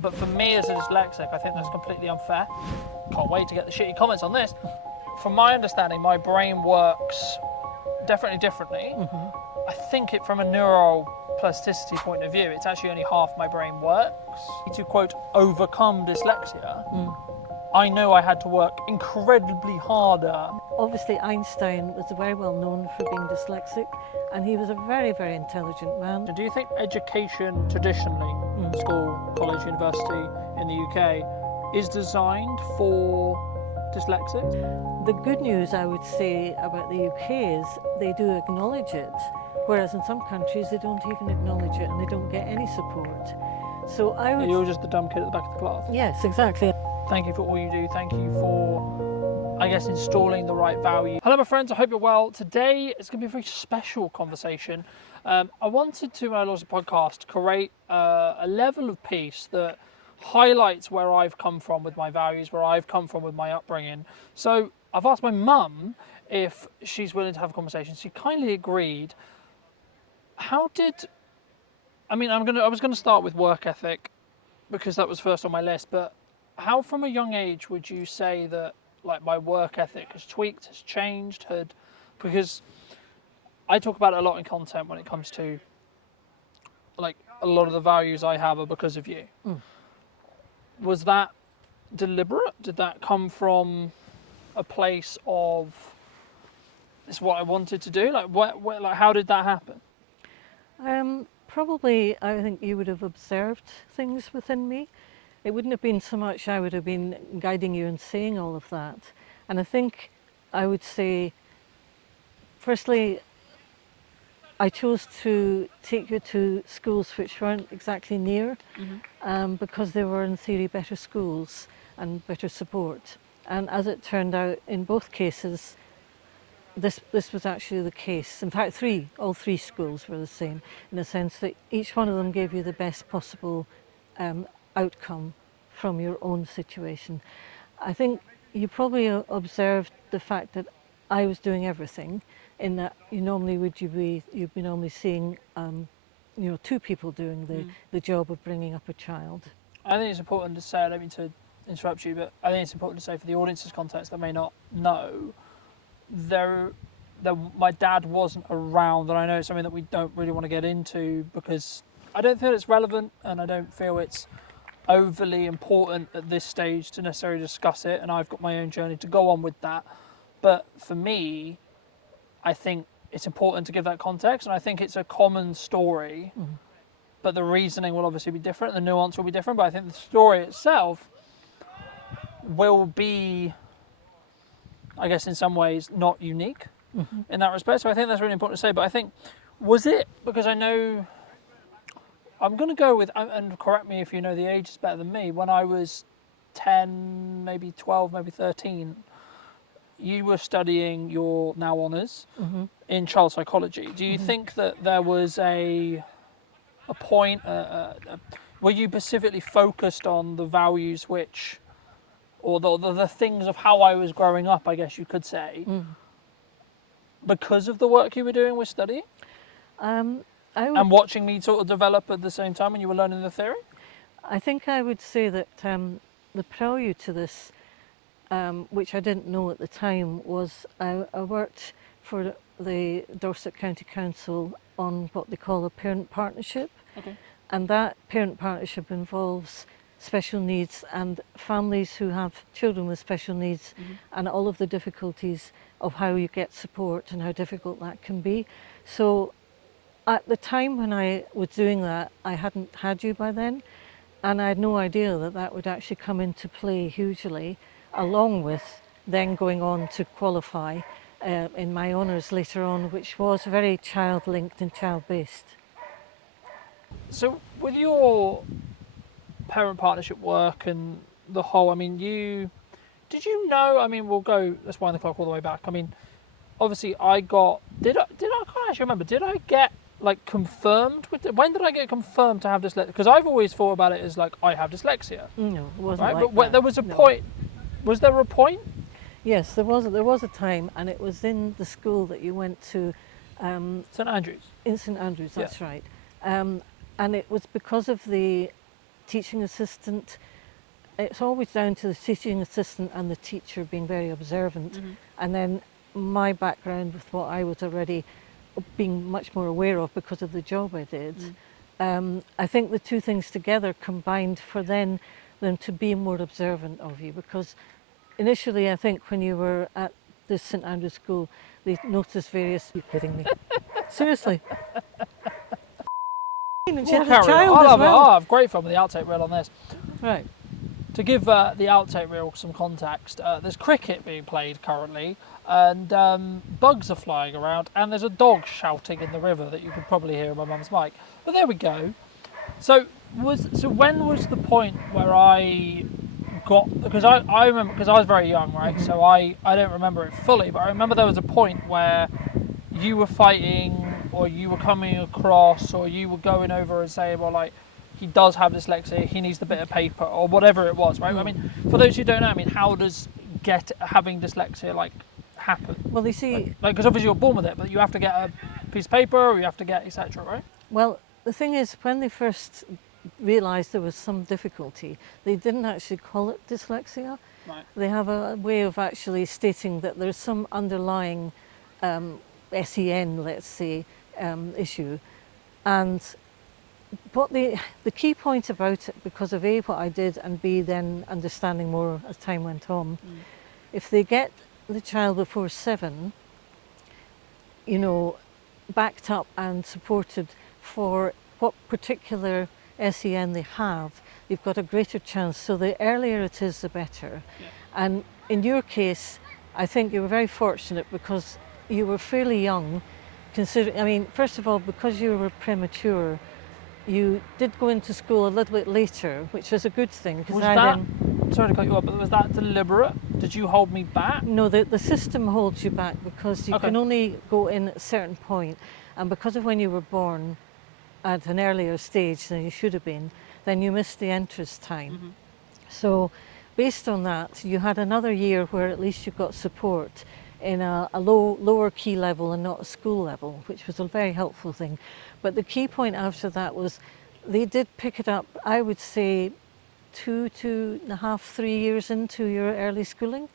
But for me as a dyslexic, I think that's completely unfair. Can't wait to get the shitty comments on this. From my understanding, my brain works definitely differently. I think it from a neuroplasticity point of view, it's actually only half my brain works. To quote, overcome dyslexia, I know I had to work incredibly harder. Obviously, Einstein was very well known for being dyslexic, and he was a very, very intelligent man. Do you think education traditionally, school, college, university in the UK, is designed for dyslexics? The good news, I would say, about the UK is they do acknowledge it, whereas in some countries they don't even acknowledge it and they don't get any support. So I would... You're just the dumb kid at the back of the class. Yes, exactly. Thank you for all you do. Thank you for, I guess, installing the right value. Hello, my friends. I hope you're well. Today it's going to be a very special conversation. I wanted to, when I launched the podcast, create a level of peace that highlights where I've come from with my values, where I've come from with my upbringing. So I've asked my mum if she's willing to have a conversation. She kindly agreed. I was going to start with work ethic because that was first on my list, but how from a young age would you say that like my work ethic has tweaked, has changed, because I talk about it a lot in content when it comes to like a lot of the values I have are because of you. Was that deliberate? Did that come from a place of this is what I wanted to do? Like how did that happen? Probably, I think you would have observed things within me. It wouldn't have been so much I would have been guiding you and saying all of that. And I think I would say, firstly, I chose to take you to schools which weren't exactly near, because they were in theory better schools and better support. And as it turned out, in both cases, this was actually the case. In fact, all three schools were the same, in the sense that each one of them gave you the best possible outcome from your own situation. I think you probably observed the fact that I was doing everything, in that you'd be normally seeing two people doing the job of bringing up a child. I think it's important to say, I don't mean to interrupt you, but I think it's important to say for the audience's context that may not know, my dad wasn't around, and I know it's something that we don't really want to get into because I don't feel it's relevant and I don't feel it's overly important at this stage to necessarily discuss it, and I've got my own journey to go on with that. But for me, I think it's important to give that context, and I think it's a common story, but the reasoning will obviously be different, the nuance will be different, but I think the story itself will be, I guess in some ways, not unique in that respect. So I think that's really important to say. But I think, was it, because I know, I'm going to go with, and correct me if you know the ages better than me, when I was 10, maybe 12, maybe 13, you were studying your now honours in child psychology. Do you think that there was a point, were you specifically focused on the values which, or the things of how I was growing up, I guess you could say, because of the work you were doing with studying? And watching me sort of develop at the same time when you were learning the theory? I think I would say that the prelude to this, which I didn't know at the time, was I worked for the Dorset County Council on what they call a parent partnership. Okay. And that parent partnership involves special needs and families who have children with special needs, and all of the difficulties of how you get support and how difficult that can be. So at the time when I was doing that, I hadn't had you by then, and I had no idea that that would actually come into play hugely, along with then going on to qualify in my honours later on, which was very child-linked and child-based. So with your parent partnership work and the whole, I mean, did you know, I mean, let's wind the clock all the way back. I mean, obviously I can't actually remember, did I get like confirmed when did I get confirmed to have dyslexia? Because I've always thought about it as like, I have dyslexia. No, it wasn't right? like But that. there was a point, was there a point? Yes, there was a time, and it was in the school that you went to. St Andrews. In St Andrews, that's Yeah. right. And it was because of the teaching assistant, it's always down to the teaching assistant and the teacher being very observant. And then my background with what I was already being much more aware of because of the job I did. I think the two things together combined for them to be more observant of you, because initially I think when you were at the St Andrews School, they noticed various... You're kidding me. Seriously. And she We'll had a carry on. child as well. I'll have great fun with the outtake reel on this. Right. To give the outtake reel some context, there's cricket being played currently, and bugs are flying around, and there's a dog shouting in the river that you could probably hear on my mum's mic. But there we go. So when was the point where I got, because I remember, because I was very young, right? So I don't remember it fully, but I remember there was a point where you were fighting, or you were coming across, or you were going over and saying, well, like, he does have dyslexia, he needs the bit of paper, or whatever it was, right? I mean, for those who don't know, I mean, how does having dyslexia, like, happen? Well, you see... Like, because obviously you're born with it, but you have to get a piece of paper, or you have to get etc., right? Well, the thing is, when they first realised there was some difficulty, they didn't actually call it dyslexia. Right. They have a way of actually stating that there's some underlying SEN, let's say, issue. And what the key point about it, because of A, what I did, and B, then understanding more as time went on, if they get the child before 7, you know, backed up and supported for what particular SEN they have, you've got a greater chance. So the earlier it is, the better. Yeah. And in your case, I think you were very fortunate because you were fairly young, considering, I mean, first of all, because you were premature, you did go into school a little bit later, which was a good thing. Was that, sorry to cut you off, but was that deliberate? Did you hold me back? No, the system holds you back because you can only go in at a certain point, and because of when you were born at an earlier stage than you should have been, then you missed the entrance time. So based on that, you had another year where at least you got support in a lower key level and not a school level, which was a very helpful thing. But the key point after that was they did pick it up, I would say, 2.5, 3 years into your early schooling.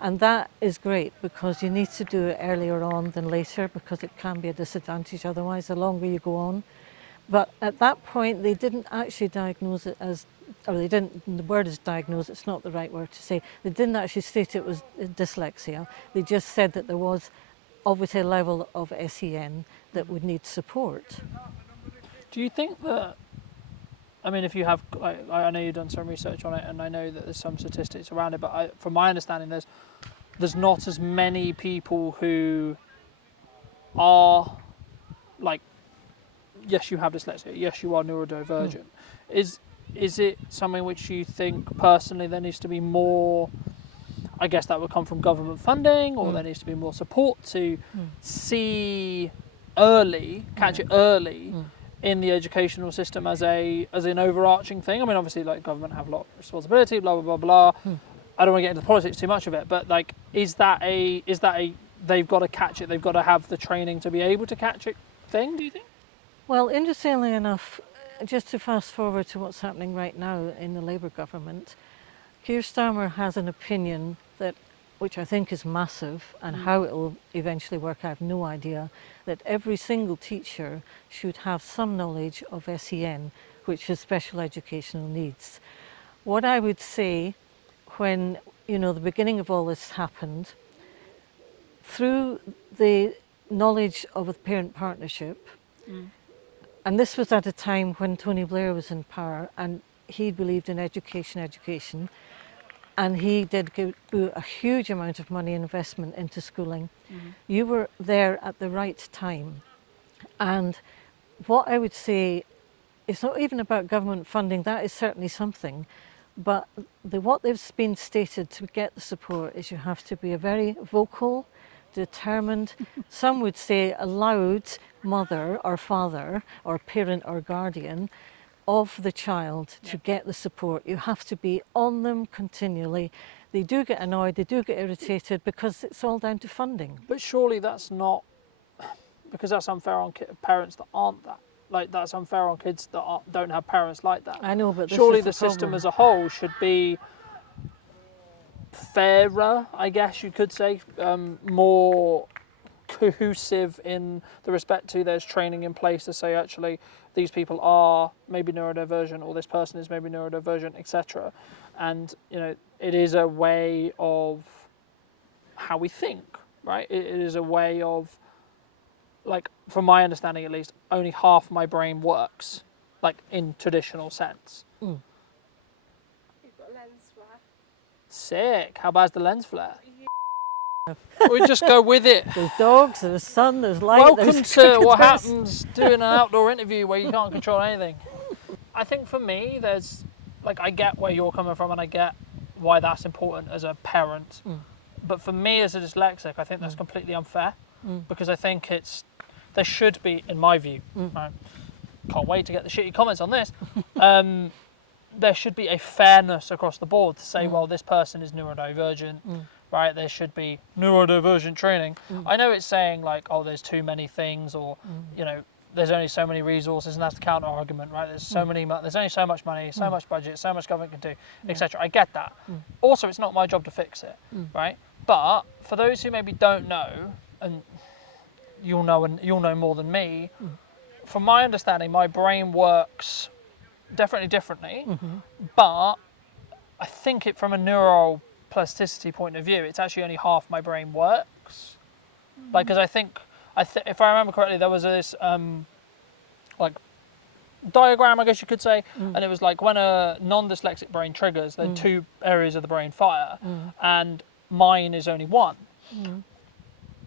And that is great because you need to do it earlier on than later, because it can be a disadvantage otherwise the longer you go on. But at that point they didn't actually diagnose it as, or they didn't, the word is diagnose, it's not the right word to say, they didn't actually state it was dyslexia. They just said that there was obviously a level of SEN that would need support. Do you think that, I mean, if you have, I know you've done some research on it, and I know that there's some statistics around it, but from my understanding, there's not as many people who are like, yes, you have dyslexia, yes, you are neurodivergent. Is it something which you think personally there needs to be more, I guess that would come from government funding, or there needs to be more support to see early, catch it early in the educational system as an overarching thing? I mean, obviously, like, government have a lot of responsibility, blah blah blah blah. I don't want to get into the politics too much of it, but like, is that a they've got to catch it, they've got to have the training to be able to catch it thing, do you think? Well, interestingly enough, just to fast forward to what's happening right now in the Labour government, Keir Starmer has an opinion that, which I think is massive, and how it will eventually work I have no idea, that every single teacher should have some knowledge of SEN, which is special educational needs. What I would say, when, you know, the beginning of all this happened, through the knowledge of a parent partnership, and this was at a time when Tony Blair was in power, and he believed in education, and he did give a huge amount of money investment into schooling. You were there at the right time. And what I would say, it's not even about government funding, that is certainly something, but what they've been stated to get the support is you have to be a very vocal, determined, some would say a loud mother or father or parent or guardian of the child to get the support. You have to be on them continually. They do get annoyed, they do get irritated, because it's all down to funding. But surely that's not, because that's unfair on parents that aren't that. like that's unfair on kids that don't have parents like that. I know, but this surely is the system problem. as a whole should be fairer, I guess you could say, more cohesive in the respect to there's training in place to say actually these people are maybe neurodivergent or this person is maybe neurodivergent, etc. And you know, it is a way of how we think, right? It is a way of, like, from my understanding at least, only half my brain works, like in traditional sense. Mm. You've got lens flare. Sick. How bad's the lens flare? We just go with it. There's dogs, there's sun, there's light. Welcome there's to what cricketers. happens doing an outdoor interview where you can't control anything. I think for me, there's, like, I get where you're coming from and I get why that's important as a parent. Mm. But for me as a dyslexic, I think that's completely unfair because I think there should be, in my view, right, can't wait to get the shitty comments on this, there should be a fairness across the board to say, well, this person is neurodivergent, right? There should be neurodivergent training. I know it's saying like, oh, there's too many things, or you know, there's only so many resources, and that's the counter argument, right? There's so many, there's only so much money, so much budget, so much government can do, etc. I get that. Also, it's not my job to fix it, right? But for those who maybe don't know, and you'll know more than me, from my understanding, my brain works definitely differently, but I think it from a neuroplasticity point of view, it's actually only half my brain works. Like, because I think, if I remember correctly, there was this like diagram, I guess you could say, and it was like when a non-dyslexic brain triggers, then two areas of the brain fire, and mine is only one.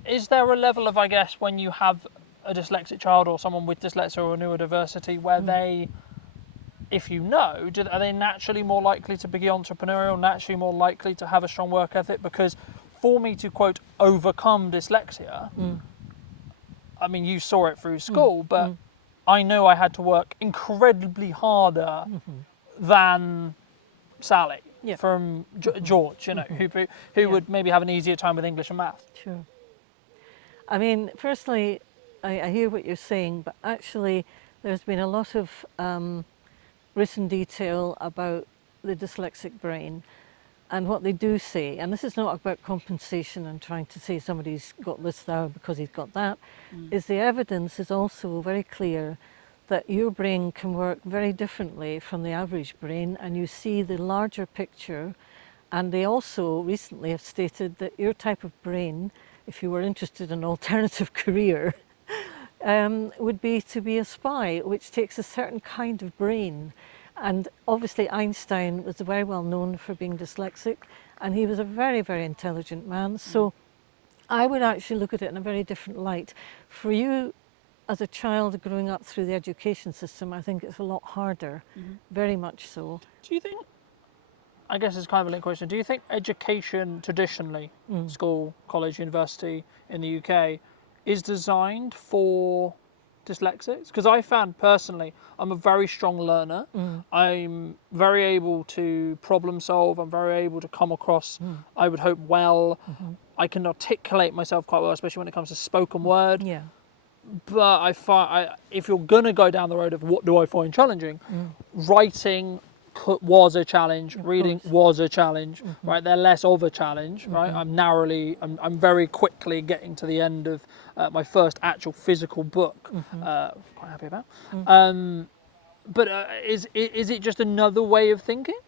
Is there a level of, I guess, when you have a dyslexic child or someone with dyslexia or neurodiversity where they, if you know, are they naturally more likely to be entrepreneurial, naturally more likely to have a strong work ethic? Because for me to, quote, overcome dyslexia, I mean, you saw it through school, but I know I had to work incredibly harder than Sally from George, you know, who would maybe have an easier time with English and math. Sure. I mean, firstly, I hear what you're saying, but actually there's been a lot of written detail about the dyslexic brain and what they do say, and this is not about compensation and trying to say somebody's got this now because he's got that, is the evidence is also very clear that your brain can work very differently from the average brain, and you see the larger picture. And they also recently have stated that your type of brain, if you were interested in an alternative career, would be to be a spy, which takes a certain kind of brain. And obviously Einstein was very well known for being dyslexic, and he was a very, very intelligent man. So I would actually look at it in a very different light. For you, as a child growing up through the education system, I think it's a lot harder, very much so. Do you think, I guess it's kind of a linked question, do you think education traditionally, school, college, university in the UK, is designed for dyslexics? Because I found personally, I'm a very strong learner. I'm very able to problem solve. I'm very able to come across, I would hope, well. I can articulate myself quite well, especially when it comes to spoken word. Yeah. But I find, if you're going to go down the road of what do I find challenging, writing was a challenge, reading was a challenge, right? They're less of a challenge, right? I'm very quickly getting to the end of my first actual physical book, quite happy about. But is it just another way of thinking?